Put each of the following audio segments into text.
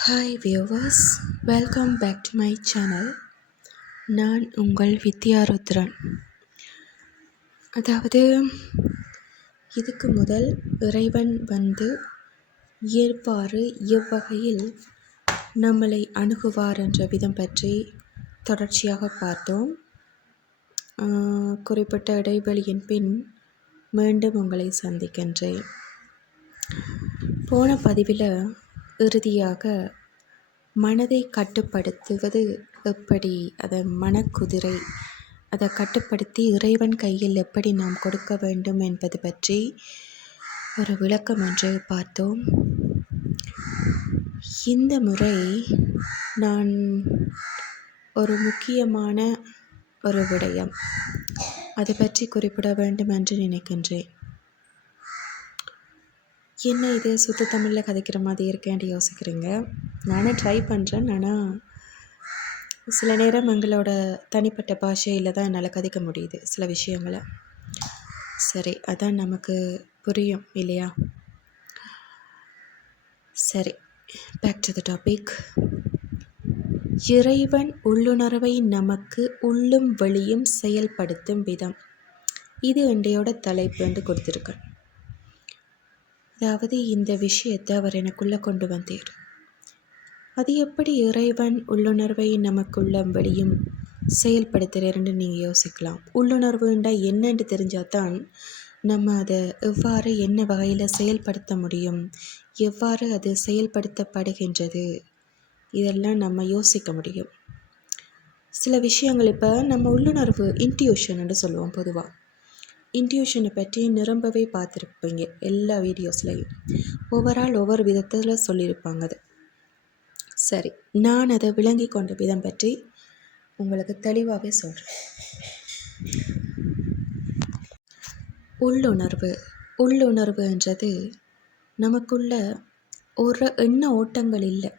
Hi viewers welcome back to my channel நான் உங்கள் வித்யாருத்ரன் அதாவது இதுக்கு முதல் இறைவன் வந்து ஏற்பாறு எவ்வகையில் நம்மளை அணுகுவார் என்ற விதம் பற்றி தொடர்ச்சியாக பார்த்தோம். குறிப்பிட்ட இடைவெளியின் பின் மீண்டும் உங்களை சந்திக்கின்றேன். போன பதிவில் இறுதியாக மனதை கட்டுப்படுத்துவது எப்படி? அதை மனக்குதிரை அதை கட்டுப்படுத்தி இறைவன் கையில் எப்படி நாம் கொடுக்க வேண்டும் என்பது பற்றி ஒரு விளக்கம் ஒன்று பார்த்தோம். இந்த முறை நான் ஒரு முக்கியமான ஒரு விடயம். அதை பற்றி குறிப்பிட வேண்டும் என்று நினைக்கின்றேன். என்ன இது? சுத்த தமிழில் கதைக்கிற மாதிரி இருக்கேன்ட்டு யோசிக்கிறீங்க? நானும் ட்ரை பண்ணுறேன் ஆனால் சில நேரம் எங்களோட தனிப்பட்ட பாஷையில் தான் என்னால் கதைக்க முடியுது சில விஷயங்களை. சரி அதான் நமக்கு புரியும் இல்லையா? சரி பேக் டு த டாபிக் இறைவன் உள்ளுணர்வை நமக்கு உள்ளும் வெளியும் செயல்படுத்தும் விதம். இது என்னையோட தலைப்பு என்று கொடுத்துருக்கேன். அதாவது இந்த விஷயத்தை அவர் எனக்குள்ளே கொண்டு வந்தார். அது எப்படி இறைவன் உள்ளுணர்வை நமக்குள்ள வெளியும் செயல்படுத்துகிறேன்னு நீங்கள் யோசிக்கலாம். உள்ளுணர்வுண்டா என்னன்னு தெரிஞ்சால் தான் நம்ம அதை எவ்வாறு என்ன வகையில் செயல்படுத்த முடியும் எவ்வாறு அது செயல்படுத்தப்படுகின்றது இதெல்லாம் நம்ம யோசிக்க முடியும். சில விஷயங்கள் இப்போ நம்ம உள்ளுணர்வு இன்ட்யூஷன் சொல்லுவோம் பொதுவாக இன்ட்யூஷனை பற்றி நிரம்பவே பார்த்துருப்பீங்க எல்லா வீடியோஸ்லையும் ஓவரால் ஒவ்வொரு விதத்தில் சொல்லியிருப்பாங்க அது. சரி நான் அதை விளங்கி கொண்ட விதம் பற்றி உங்களுக்கு தெளிவாகவே சொல்கிறேன் உள்ளுணர்வு. உள்ளுணர்வுன்றது நமக்குள்ள ஒரு எண்ண ஓட்டங்கள் இல்லை.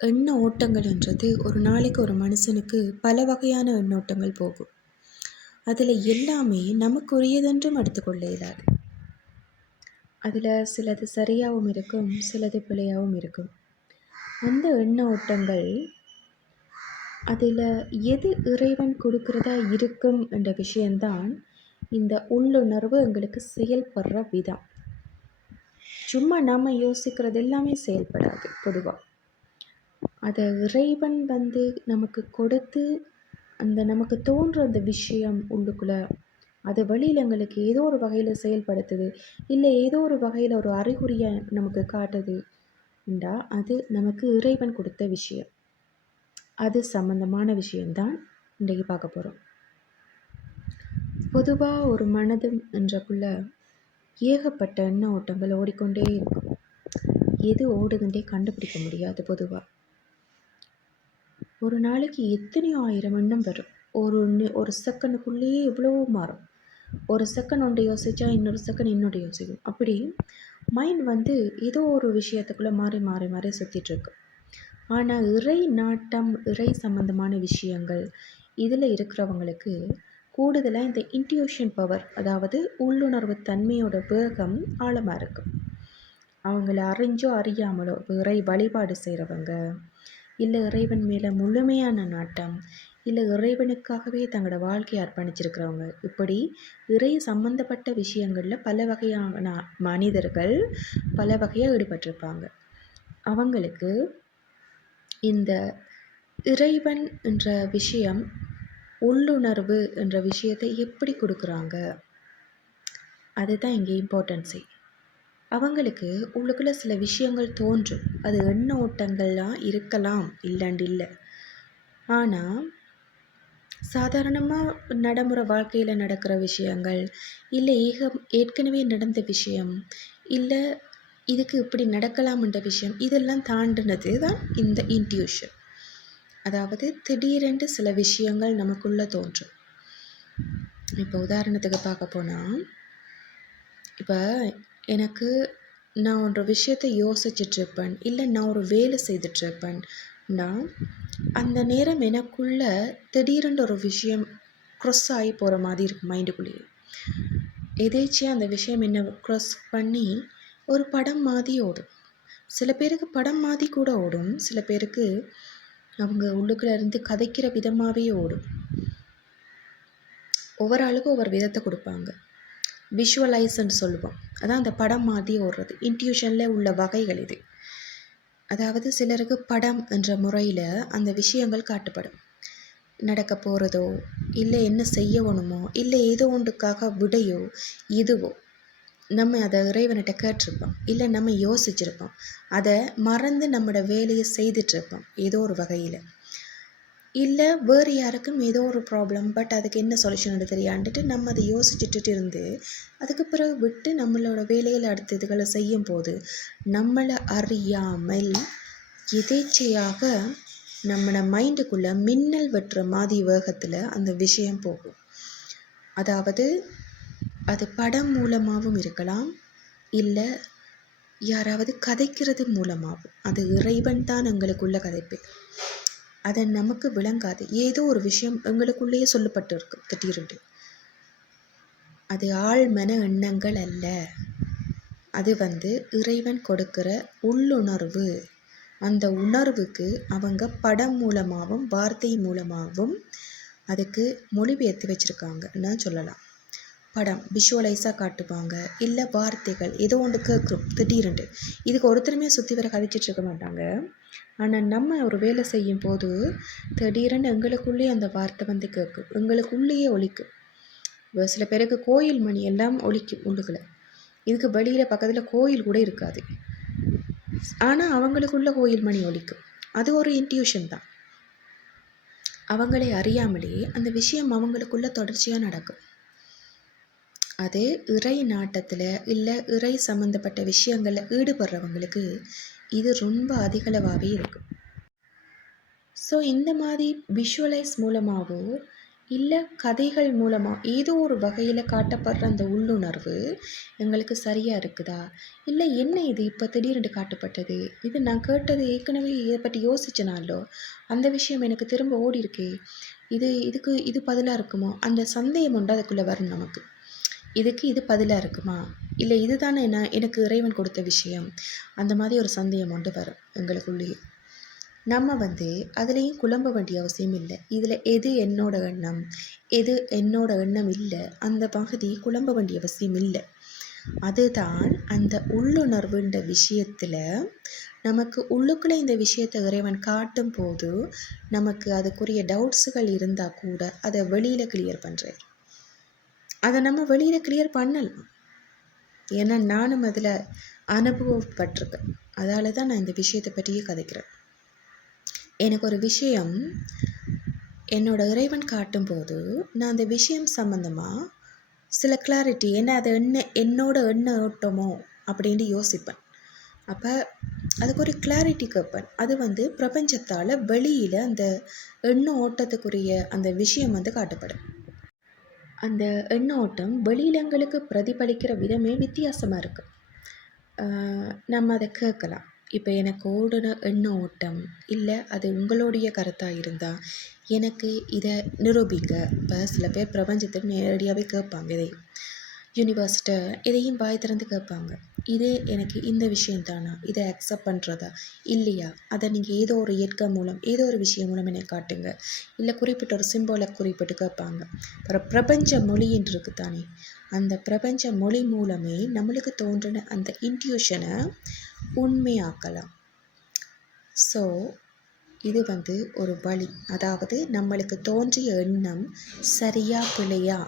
எண்ண ஓட்டங்கள்ன்றது ஒரு நாளைக்கு ஒரு மனுஷனுக்கு பல வகையான எண்ணோட்டங்கள் போகும். அதில் எல்லாமே நமக்குரியதென்றும் எடுத்துக்கொள்ள இயலாது. அதில் சிலது சரியாகவும் இருக்கும் சிலது பிழையாகவும் இருக்கும். அந்த எண்ண ஓட்டங்கள் அதில் எது இறைவன் கொடுக்கிறதா இருக்கும் என்ற விஷயந்தான் இந்த உள்ளுணர்வு எங்களுக்கு செயல்படுற விதம். சும்மா நாம் யோசிக்கிறது எல்லாமே செயல்படாது பொதுவாக அதை இறைவன் வந்து நமக்கு கொடுத்து அந்த நமக்கு தோன்ற அந்த விஷயம் உள்ளுக்குள்ளே அது வழியில் எங்களுக்கு ஏதோ ஒரு வகையில் செயல்படுத்துது. இல்லை ஏதோ ஒரு வகையில் ஒரு அறிகுறியை நமக்கு காட்டுது. என்றா அது நமக்கு இறைவன் கொடுத்த விஷயம். அது சம்பந்தமான விஷயம்தான் இன்றைக்கு பார்க்க போகிறோம் பொதுவாக ஒரு மனது என்றக்குள்ள ஏகப்பட்ட எண்ண ஓட்டங்கள் ஓடிக்கொண்டே இருக்கும். எது ஓடுதுன்றே கண்டுபிடிக்க முடியாது பொதுவாக ஒரு நாளைக்கு எத்தனையோ ஆயிரம் எண்ணம் வரும்? ஒரு ஒரு செகண்டுக்குள்ளேயே எவ்வளவோ மாறும். ஒரு செகண்ட் ஒன்று யோசித்தா இன்னொரு செகண்ட் இன்னொன்று யோசிக்கும். அப்படி மைண்ட் வந்து ஏதோ ஒரு விஷயத்துக்குள்ளே மாறி மாறி மாறி சுற்றிட்டுருக்கு ஆனால் இறை நாட்டம் இறை சம்பந்தமான விஷயங்கள் இதில் இருக்கிறவங்களுக்கு கூடுதலாக இந்த இன்ட்யூஷன் பவர் அதாவது உள்ளுணர்வு தன்மையோட வேகம் ஆழமாக இருக்கும் அவங்கள அறிஞ்சோ அறியாமலோ இறை வழிபாடு செய்கிறவங்க இல்லை இறைவன் மேலே முழுமையான நாட்டம் இல்லை இறைவனுக்காகவே தங்களோட வாழ்க்கையை அர்ப்பணிச்சிருக்கிறவங்க. இப்படி இறை சம்பந்தப்பட்ட விஷயங்களில் பல வகையான மனிதர்கள் பல வகையாக ஈடுபட்டிருப்பாங்க. அவங்களுக்கு இந்த இறைவன் என்ற விஷயம் உள்ளுணர்வு என்ற விஷயத்தை எப்படி கொடுக்குறாங்க? அதுதான் இங்கே இம்பார்ட்டன்ஸே அவங்களுக்கு உள்ளுக்குள்ளே சில விஷயங்கள் தோன்றும். அது எண்ண ஓட்டங்கள்லாம் இருக்கலாம் இல்லாண்டு இல்லை. ஆனால் சாதாரணமாக நடைமுறை வாழ்க்கையில் நடக்கிற விஷயங்கள் இல்லை ஏக ஏற்கனவே நடந்த விஷயம் இல்லை இதுக்கு இப்படி நடக்கலாம்ன்ற விஷயம் இதெல்லாம் தாண்டினது தான் இந்த இன்ட்யூஷன் அதாவது திடீரென்று சில விஷயங்கள் நமக்குள்ளே தோன்றும். இப்போ உதாரணத்துக்கு பார்க்க போனால் இப்போ எனக்கு நான் ஒரு விஷயத்தை யோசிச்சிட்ருப்பேன் இல்லை நான் ஒரு வேலை செய்துட்ருப்பேன்னா அந்த நேரம் எனக்குள்ள திடீரென்று ஒரு விஷயம் க்ரொஸ் ஆகி போகிற மாதிரி இருக்கும் மைண்டுக்குள்ளேயே எதேச்சியாக அந்த விஷயம் என்னை க்ரொஸ் பண்ணி ஒரு படம் மாதிரி ஓடும். சில பேருக்கு படம் மாதிரி கூட ஓடும் சில பேருக்கு அவங்க உள்ளுக்குள்ள இருந்து கதைக்கிற விதமாகவே ஓடும். ஒவ்வொரு ஆளுக்கும் ஒவ்வொரு விதத்தை கொடுப்பாங்க. விஷுவலைஸ்ன்னு சொல்லுவோம். அதான் அந்த படம் மாதிரி ஓடுறது. இன்ட்யூஷனில் உள்ள வகைகள் இது. அதாவது சிலருக்கு படம் என்ற முறையில் அந்த விஷயங்கள் காட்டப்படும். நடக்க போகிறதோ இல்லை என்ன செய்யணுமோ இல்லை ஏதோ ஒன்றுக்காக விடையோ இதுவோ நம்ம அதை இறைவன்கிட்ட கேட்டிருப்போம். இல்லை நம்ம யோசிச்சிருப்போம். அதை மறந்து நம்மளோட வேலையை செய்துட்ருப்போம் ஏதோ ஒரு வகையில். இல்லை வேறு யாருக்கும் ஏதோ ஒரு ப்ராப்ளம் பட் அதுக்கு என்ன சொல்யூஷன் தெரியாண்டுட்டு நம்ம அதை யோசிச்சுட்டு இருந்து அதுக்கு பிறகு விட்டு நம்மளோட வேலையில் அடுத்ததுகளை செய்யும் போது நம்மளை அறியாமல் எதேச்சையாக நம்மளோட மைண்டுக்குள்ளே மின்னல் வெட்டுற மாதிரி வேகத்தில் அந்த விஷயம் போகும். அதாவது அது படம் மூலமாகவும் இருக்கலாம் இல்லை யாராவது கதைக்கிறது மூலமாகவும் அது இறைவன் தான் எங்களுக்குள்ள கதைப்பு. அதை நமக்கு விளங்காது. ஏதோ ஒரு விஷயம் எங்களுக்குள்ளேயே சொல்லப்பட்டு இருக்கும் திடீரென்று. அது ஆழ்மன எண்ணங்கள் அல்ல. அது வந்து இறைவன் கொடுக்கிற உள்ளுணர்வு. அந்த உணர்வுக்கு அவங்க படம் மூலமாகவும் வார்த்தை மூலமாகவும் அதுக்கு மொழிபெயர்த்து வச்சுருக்காங்கன்னு சொல்லலாம். படம் விஷுவலைஸாக காட்டுவாங்க. இல்லை வார்த்தைகள் ஏதோ ஒன்று கேட்கும். திடீரென்று. இதுக்கு ஒருத்தருமே சுற்றி வர கதைச்சிட்டு இருக்க மாட்டாங்க. ஆனால் நம்ம ஒரு வேலை செய்யும் போது திடீரென்னு எங்களுக்குள்ளேயே அந்த வார்த்தை வந்து கேட்கும். எங்களுக்குள்ளேயே ஒழிக்கும் ஒரு சில பேருக்கு கோயில் மணி எல்லாம் ஒழிக்கும் உள்ளுக்குள்ள. இதுக்கு வெளியில் பக்கத்தில் கோயில் கூட இருக்காது. ஆனால் அவங்களுக்குள்ள கோயில் மணி ஒழிக்கும் அது ஒரு இன்ட்யூஷன் தான். அவங்களை அறியாமலே அந்த விஷயம் அவங்களுக்குள்ள தொடர்ச்சியாக நடக்கும். அது இறை நாட்டத்தில் இல்லை இறை சம்மந்தப்பட்ட விஷயங்களில் ஈடுபடுறவங்களுக்கு இது ரொம்ப அதிகளவாகவே இருக்கும் ஸோ இந்த மாதிரி விஷுவலைஸ் மூலமாகவோ இல்லை கதைகள் மூலமாக ஏதோ ஒரு வகையில் காட்டப்படுற அந்த உள்ளுணர்வு எங்களுக்கு சரியாக இருக்குதா? இல்லை என்ன இது இப்போ திடீரென்று காட்டப்பட்டது? இது நான் கேட்டது ஏற்கனவே இதை பற்றி யோசிச்சனாலோ அந்த விஷயம் எனக்கு திரும்ப ஓடி இருக்கே இது இதுக்கு இது பதிலாக இருக்குமோ? அந்த சந்தேகம் உண்டு அதுக்குள்ளே வரும் நமக்கு. இதுக்கு இது பதிலாக இருக்குமா? இல்லை இது தானே நான் எனக்கு இறைவன் கொடுத்த விஷயம்? அந்த மாதிரி ஒரு சந்தேகம் கொண்டு வரும் எங்களுக்குள்ளேயே. நம்ம வந்து அதுலேயும் குழம்ப வேண்டிய அவசியம் இல்லை. இதில் எது என்னோட எண்ணம்? எது என்னோட எண்ணம் இல்லை? அந்த பகுதி குழம்ப வேண்டிய அவசியம் இல்லை. அதுதான் அந்த உள்ளுணர்வுன்ற விஷயத்தில் நமக்கு உள்ளுக்குள்ளே இந்த விஷயத்தை இறைவன் காட்டும் போது நமக்கு அதுக்குரிய டவுட்ஸுகள் இருந்தால் கூட அதை வெளியில் கிளியர் பண்ணுறேன் அதை நம்ம வெளியில் கிளியர் பண்ணலாம். ஏன்னா நானும் அதில் அனுபவப்பட்டிருக்கேன். அதால் தான் நான் இந்த விஷயத்தை பற்றியே கதைக்கிறேன். எனக்கு ஒரு விஷயம் என்னோட இறைவன் காட்டும்போது நான் அந்த விஷயம் சம்மந்தமாக சில கிளாரிட்டி என்ன அது என்ன என்னோட எண்ண ஓட்டமோ அப்படின்ட்டு யோசிப்பேன். அப்போ அதுக்கு ஒரு கிளாரிட்டி கேட்பேன். அது வந்து பிரபஞ்சத்தால் வெளியில் அந்த எண்ண ஓட்டத்துக்குரிய அந்த விஷயம் வந்து காட்டப்படும். அந்த எண்ணோட்டம் வெளியிலங்களுக்கு பிரதிபலிக்கிற விதமே வித்தியாசமாக இருக்குது நம்ம அதை கேட்கலாம். இப்போ எனக்கு ஓடின எண்ண ஓட்டம் இல்லை அது உங்களுடைய கருத்தாக இருந்தால் எனக்கு இதை நிரூபிக்க இப்போ சில பேர் பிரபஞ்சத்தை நேரடியாகவே கேட்பாங்க இதை. யூனிவர்ஸ்கிட்ட இதையும் பாய் திறந்து கேட்பாங்க. இதே எனக்கு இந்த விஷயம் தானா? இதை அக்செப்ட் பண்ணுறதா இல்லையா? அதை நீங்கள் ஏதோ ஒரு இயற்கை மூலம் ஏதோ ஒரு விஷயம் மூலம் எனக்கு காட்டுங்க. இல்லை குறிப்பிட்ட ஒரு சிம்போலை குறிப்பிட்டு கேட்பாங்க. அப்புறம் பிரபஞ்ச மொழின்னு தானே அந்த பிரபஞ்ச மொழி மூலமே நம்மளுக்கு தோன்றின அந்த இன்ட்யூஷனை உண்மையாக்கலாம். ஸோ இது வந்து ஒரு வழி. அதாவது நம்மளுக்கு தோன்றிய எண்ணம் சரியா பிழையா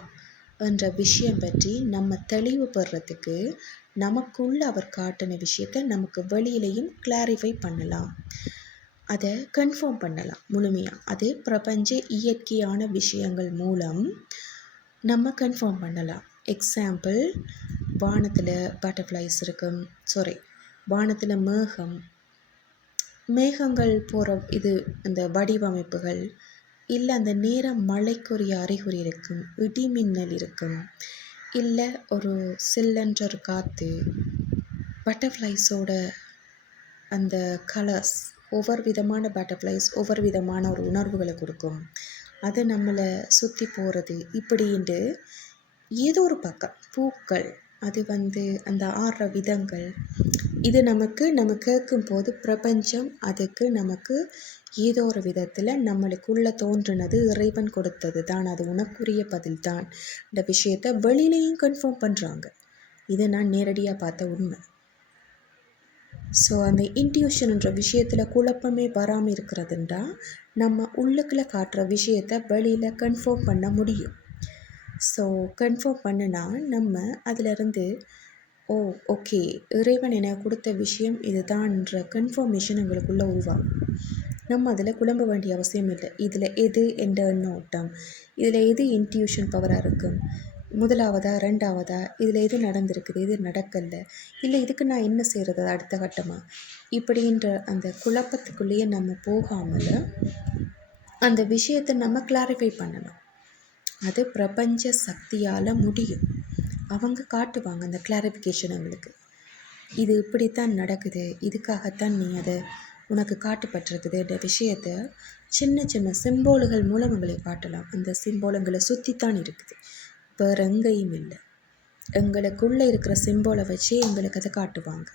என்ற விஷயம் பற்றி நம்ம தெளிவு பெறத்துக்கு நமக்குள்ள அவர் காட்டின விஷயத்த நமக்கு வெளியிலையும் கிளாரிஃபை பண்ணலாம். அதை கன்ஃபார்ம் பண்ணலாம் முழுமையாக அது பிரபஞ்ச இயற்கையான விஷயங்கள் மூலம் நம்ம கன்ஃபார்ம் பண்ணலாம். எக்ஸாம்பிள் வானத்தில் பட்டர்ஃப்ளைஸ் இருக்கும். சாரி வானத்தில் மேகம். மேகங்கள் போகிற இது அந்த வடிவமைப்புகள் இல்லை அந்த நேரம் மழைக்குரிய அறிகுறி இருக்கும் இடி மின்னல் இருக்கும். இல்லை ஒரு சில்லென்ற ஒரு காற்று பட்டர்ஃப்ளைஸோட அந்த கலர்ஸ் ஒவ்வொரு விதமான பட்டர்ஃப்ளைஸ் ஒவ்வொரு விதமான ஒரு உணர்வுகளை கொடுக்கும். அது நம்மளை சுற்றி போகிறது இப்படின்ட்டு ஏதோ ஒரு பக்கம் பூக்கள் அது வந்து அந்த ஆடுற விதங்கள் இது நமக்கு நம்ம கேட்கும்போது பிரபஞ்சம் அதுக்கு நமக்கு ஏதோ ஒரு விதத்தில் நம்மளுக்குள்ளே தோன்றினது இறைவன் கொடுத்தது தான். அது உனக்குரிய பதில் தான். இந்த விஷயத்தை வெளியிலையும் கன்ஃபார்ம் பண்ணுறாங்க இதை நான் நேரடியாக பார்த்த உண்மை. ஸோ அந்த இன்ட்யூஷன்ன்ற விஷயத்தில் குழப்பமே வராமல் இருக்கிறதுண்டா நம்ம உள்ளுக்குள்ளே காட்டுற விஷயத்த வெளியில் கன்ஃபார்ம் பண்ண முடியும். ஸோ கன்ஃபார்ம் பண்ணினா நம்ம அதிலிருந்து ஓ ஓகே. இறைவன் எனக்கு கொடுத்த விஷயம் இதுதான்ற கன்ஃபர்மேஷன் எங்களுக்குள்ளே உருவாகும். நம்ம அதில் குழம்ப வேண்டிய அவசியம் இல்லை. இதில் எது என்ற எண்ணோட்டம். இதில் எது இன்ட்யூஷன் பவராக இருக்கும் முதலாவதா ரெண்டாவதா இதில் எது நடந்திருக்குது எது நடக்கலை? இல்லை இதுக்கு நான் என்ன செய்கிறது அடுத்த கட்டமாக இப்படின்ற அந்த குழப்பத்துக்குள்ளேயே நம்ம போகாமல் அந்த விஷயத்தை நம்ம கிளாரிஃபை பண்ணணும். அது பிரபஞ்ச சக்தியால் முடியும். அவங்க காட்டுவாங்க அந்த கிளாரிஃபிகேஷன் அவங்களுக்கு. இது இப்படித்தான் நடக்குது இதுக்காகத்தான் நீ அதை உனக்கு காட்டுப்பட்டிருக்குதுன்ற விஷயத்த சின்ன சின்ன சிம்போல்கள் மூலம் எங்களுக்கு காட்டலாம். அந்த சிம்போலங்களை சுற்றித்தான் இருக்குது. வேறு எங்கேயும் இல்லை. எங்களுக்குள்ளே இருக்கிற சிம்போலை வச்சு எங்களுக்கு அதை காட்டுவாங்க.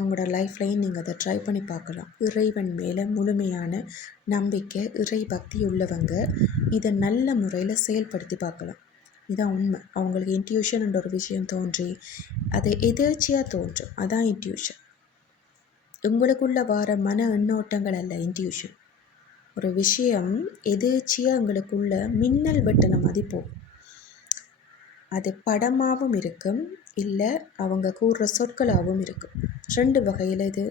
உங்களோட லைஃப்லையும் நீங்கள் அதை ட்ரை பண்ணி பார்க்கலாம். இறைவன் மேலே முழுமையான நம்பிக்கை இறை பக்தி உள்ளவங்க இதை நல்ல முறையில் செயல்படுத்தி பார்க்கலாம். இதான் உண்மை. அவங்களுக்கு இன்ட்யூஷன்ன்ற ஒரு விஷயம் தோன்றி அது எதேர்ச்சியாக தோன்றும். அதான் இன்ட்யூஷன் உங்களுக்குள்ளே வர மன எண்ணோட்டங்கள் அல்ல இன்ட்யூஷன் ஒரு விஷயம் எதேர்ச்சியாக எங்களுக்குள்ள மின்னல் வெட்டின மாதிரி போகும் அது படமாகவும் இருக்கும் இல்லை அவங்க கூறுற சொற்களாகவும் இருக்கும். ரெண்டு வகையில் இது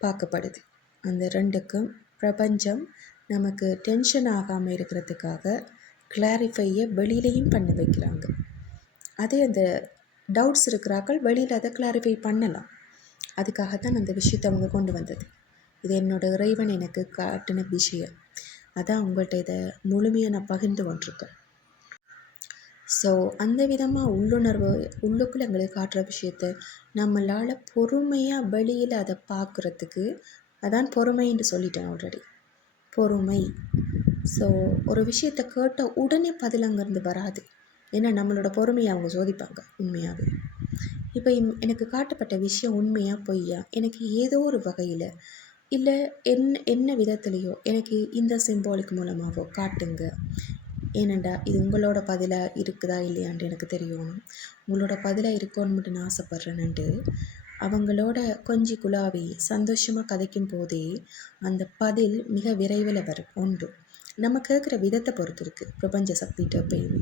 பார்க்கப்படுது. அந்த ரெண்டுக்கும் பிரபஞ்சம் நமக்கு டென்ஷன் ஆகாமல் இருக்கிறதுக்காக கிளாரிஃபையை வெளியிலையும் பண்ண வைக்கிறாங்க. அதே அந்த டவுட்ஸ் இருக்கிறாக்கள் வெளியில் அதை கிளாரிஃபை பண்ணலாம். அதுக்காகத்தான் அந்த விஷயத்தை அவங்க கொண்டு வந்தது. இது என்னோடய இறைவன் எனக்கு காட்டின விஷயம். அதான் உங்கள்கிட்ட இதை முழுமையாக நான் பகிர்ந்து கொண்டிருக்கேன். ஸோ அந்த விதமாக உள்ளுணர்வு உள்ளுக்குள்ளே எங்களுக்கு காட்டுற விஷயத்த நம்மளால் பொறுமையாக வெளியில் அதை பார்க்குறதுக்கு அதான் பொறுமைன்னு சொல்லிட்டேன் ஆல்ரெடி பொறுமை. ஸோ ஒரு விஷயத்த கேட்ட உடனே பதில் அங்கேருந்து வராது. ஏன்னா நம்மளோட பொறுமையை அவங்க சோதிப்பாங்க உண்மையாகவே இப்போ எனக்கு காட்டப்பட்ட விஷயம் உண்மையாக பொய்யா? எனக்கு ஏதோ ஒரு வகையில். இல்லை என்ன என்ன விதத்துலேயோ எனக்கு இந்த சிம்பாலிக் மூலமாகவோ காட்டுங்க. ஏனண்டா இது உங்களோட பதிலாக இருக்குதா இல்லையான்ட்டு எனக்கு தெரியும் உங்களோட பதிலாக இருக்கோன்னு மட்டும் நான் ஆசைப்பட்றேன்ட்டு அவங்களோட கொஞ்சி குழாவி சந்தோஷமாக கதைக்கும் போதே அந்த பதில் மிக விரைவில் வரும். ஒன்று நம்ம கேட்குற விதத்தை பொறுத்து இருக்குது பிரபஞ்ச சக்திகிட்ட எப்பயுமே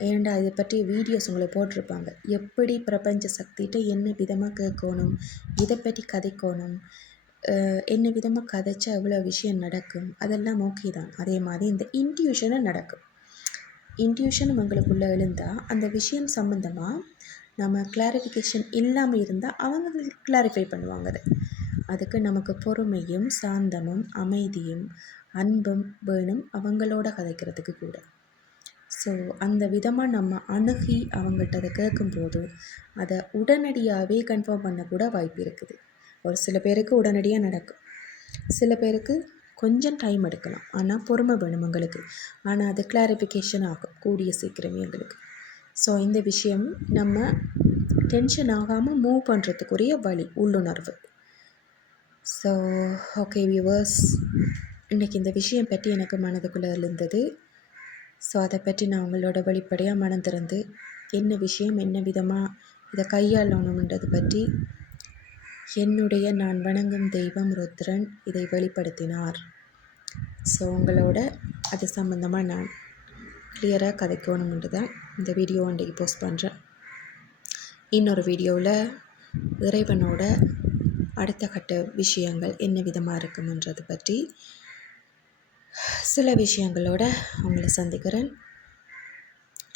ஏண்டா இதை பற்றி வீடியோஸ் உங்களை போட்டிருப்பாங்க. எப்படி பிரபஞ்ச சக்திகிட்ட என்ன விதமாக கேட்கணும் இதை பற்றி கதைக்கணும் என்ன விதமாக கதைச்சா எவ்வளோ விஷயம் நடக்கும் அதெல்லாம் ஓகே தான். அதே மாதிரி இந்த இன்டியூஷனும் நடக்கும். இன்டியூஷன் உங்களுக்குள்ளே எழுந்தால் அந்த விஷயம் சம்மந்தமாக நம்ம கிளாரிஃபிகேஷன் இல்லாமல் இருந்தால் அவங்க கிளாரிஃபை பண்ணுவாங்க அதை. அதுக்கு நமக்கு பொறுமையும் சாந்தமும் அமைதியும் அன்பும் வேணும் அவங்களோட கதைக்கிறதுக்கு கூட. ஸோ அந்த விதமாக நம்ம அணுகி அவங்கள்ட்ட அதை கேட்கும்போது அதை உடனடியாகவே கன்ஃபார்ம் பண்ணக்கூட வாய்ப்பு இருக்குது. ஒரு சில பேருக்கு உடனடியாக நடக்கும். சில பேருக்கு கொஞ்சம் டைம் எடுக்கலாம். ஆனால் பொறுமை வேணும் எங்களுக்கு ஆனால் அது கிளாரிஃபிகேஷன் ஆகும். கூடிய சீக்கிரமே எங்களுக்கு. ஸோ இந்த விஷயம் நம்ம டென்ஷன் ஆகாமல் மூவ் பண்ணுறதுக்குரிய வழி உள்ளுணர்வு. ஸோ ஓகே வியூவர்ஸ் இன்றைக்கி இந்த விஷயம் பற்றி எனக்கு மனதுக்குள்ளே இருந்தது. ஸோ அதை பற்றி நான் உங்களோட வெளிப்படையாக மனம் திறந்து என்ன விஷயம் என்ன விதமாக இதை கையாளணுன்றது பற்றி என்னுடைய நான் வணங்கும் தெய்வம் ருத்ரன் இதை வெளிப்படுத்தினார். ஸோ உங்களோட அது சம்மந்தமாக நான் கிளியராக கதைக்கணும்னு தான் இந்த வீடியோ அன்றைக்கு போஸ்ட் பண்ணுறேன் இன்னொரு வீடியோவில் இறைவனோட அடுத்த கட்ட விஷயங்கள் என்ன விதமாக இருக்குமன்றது பற்றி சில விஷயங்களோட உங்களை சந்திக்கிறேன்.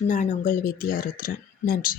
நான் உங்கள் வித்யா ருத்ரன் நன்றி.